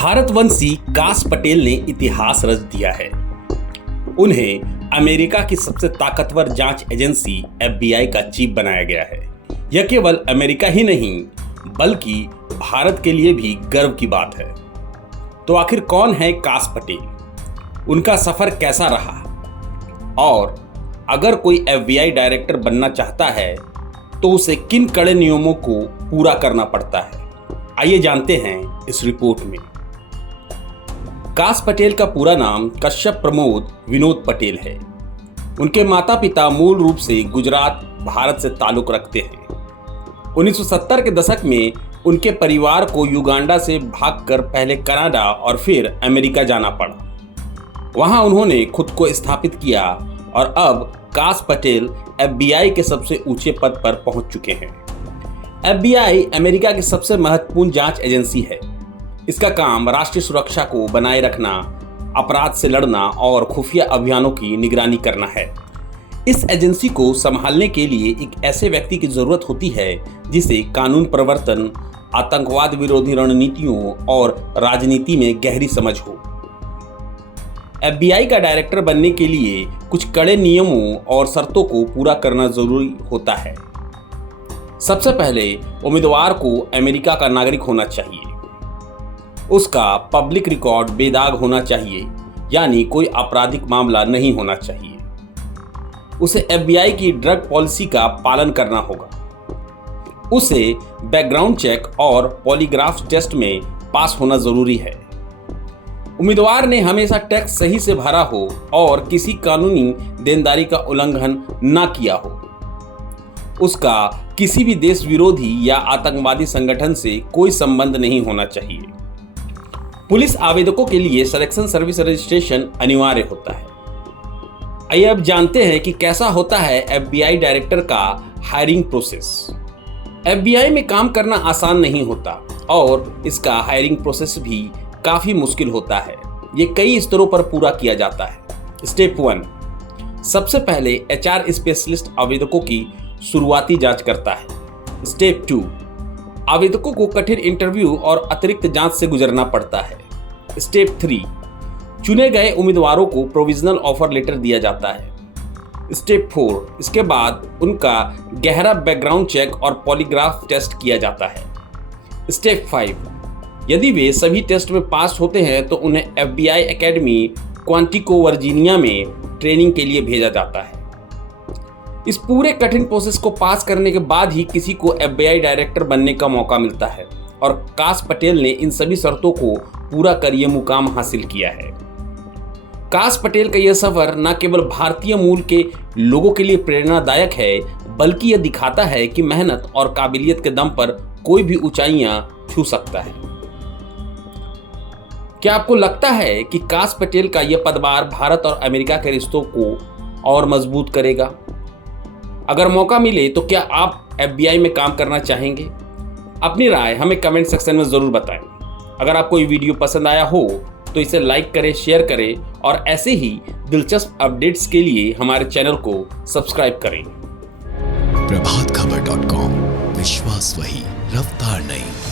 भारतवंशी काश पटेल ने इतिहास रच दिया है। उन्हें अमेरिका की सबसे ताकतवर जांच एजेंसी FBI का चीफ बनाया गया है। यह केवल अमेरिका ही नहीं बल्कि भारत के लिए भी गर्व की बात है। तो आखिर कौन है काश पटेल, उनका सफर कैसा रहा और अगर कोई FBI डायरेक्टर बनना चाहता है तो उसे किन कड़े नियमों को पूरा करना पड़ता है, आइए जानते हैं इस रिपोर्ट में। काश पटेल का पूरा नाम कश्यप प्रमोद विनोद पटेल है। उनके माता पिता मूल रूप से गुजरात भारत से ताल्लुक रखते हैं। 1970 के दशक में उनके परिवार को युगांडा से भागकर पहले कनाडा और फिर अमेरिका जाना पड़ा। वहां उन्होंने खुद को स्थापित किया और अब काश पटेल FBI के सबसे ऊंचे पद पर पहुंच चुके हैं। FBI अमेरिका की सबसे महत्वपूर्ण जांच एजेंसी है। इसका काम राष्ट्रीय सुरक्षा को बनाए रखना, अपराध से लड़ना और खुफिया अभियानों की निगरानी करना है। इस एजेंसी को संभालने के लिए एक ऐसे व्यक्ति की जरूरत होती है जिसे कानून प्रवर्तन, आतंकवाद विरोधी रणनीतियों और राजनीति में गहरी समझ हो। FBI का डायरेक्टर बनने के लिए कुछ कड़े नियमों और शर्तों को पूरा करना जरूरी होता है। सबसे पहले उम्मीदवार को अमेरिका का नागरिक होना चाहिए। उसका पब्लिक रिकॉर्ड बेदाग होना चाहिए, यानी कोई आपराधिक मामला नहीं होना चाहिए। उसे FBI की ड्रग पॉलिसी का पालन करना होगा। उसे बैकग्राउंड चेक और पॉलीग्राफ टेस्ट में पास होना जरूरी है। उम्मीदवार ने हमेशा टैक्स सही से भरा हो और किसी कानूनी देनदारी का उल्लंघन न किया हो। उसका किसी भी देश विरोधी या आतंकवादी संगठन से कोई संबंध नहीं होना चाहिए। पुलिस आवेदकों के लिए सिलेक्शन सर्विस रजिस्ट्रेशन अनिवार्य होता है। आइए अब जानते हैं कि कैसा होता है FBI डायरेक्टर का हायरिंग प्रोसेस। FBI में काम करना आसान नहीं होता और इसका हायरिंग प्रोसेस भी काफी मुश्किल होता है। ये कई स्तरों पर पूरा किया जाता है। स्टेप 1, सबसे पहले HR स्पेशलिस्ट आवेदकों की शुरुआती जांच करता है। स्टेप 2, आवेदकों को कठिन इंटरव्यू और अतिरिक्त जांच से गुजरना पड़ता है। स्टेप 3, चुने गए उम्मीदवारों को प्रोविजनल ऑफर लेटर दिया जाता है। स्टेप 4, इसके बाद उनका गहरा बैकग्राउंड चेक और पॉलीग्राफ टेस्ट किया जाता है। स्टेप 5, यदि वे सभी टेस्ट में पास होते हैं तो उन्हें FBI एकेडमी क्वांटिको वर्जीनिया में ट्रेनिंग के लिए भेजा जाता है। इस पूरे कठिन प्रोसेस को पास करने के बाद ही किसी को FBI डायरेक्टर बनने का मौका मिलता है और काश पटेल ने इन सभी शर्तों को पूरा कर ये मुकाम हासिल किया है। काश पटेल का यह सफर न केवल भारतीय मूल के लोगों के लिए प्रेरणादायक है बल्कि यह दिखाता है कि मेहनत और काबिलियत के दम पर कोई भी ऊंचाइयां छू सकता है। क्या आपको लगता है कि काश पटेल का यह पदभार भारत और अमेरिका के रिश्तों को और मजबूत करेगा? अगर मौका मिले तो क्या आप FBI में काम करना चाहेंगे? अपनी राय हमें कमेंट सेक्शन में जरूर बताएं। अगर आपको ये वीडियो पसंद आया हो तो इसे लाइक करें, शेयर करें और ऐसे ही दिलचस्प अपडेट्स के लिए हमारे चैनल को सब्सक्राइब करें। प्रभातखबर.com, विश्वास वही, रफ्तार नहीं।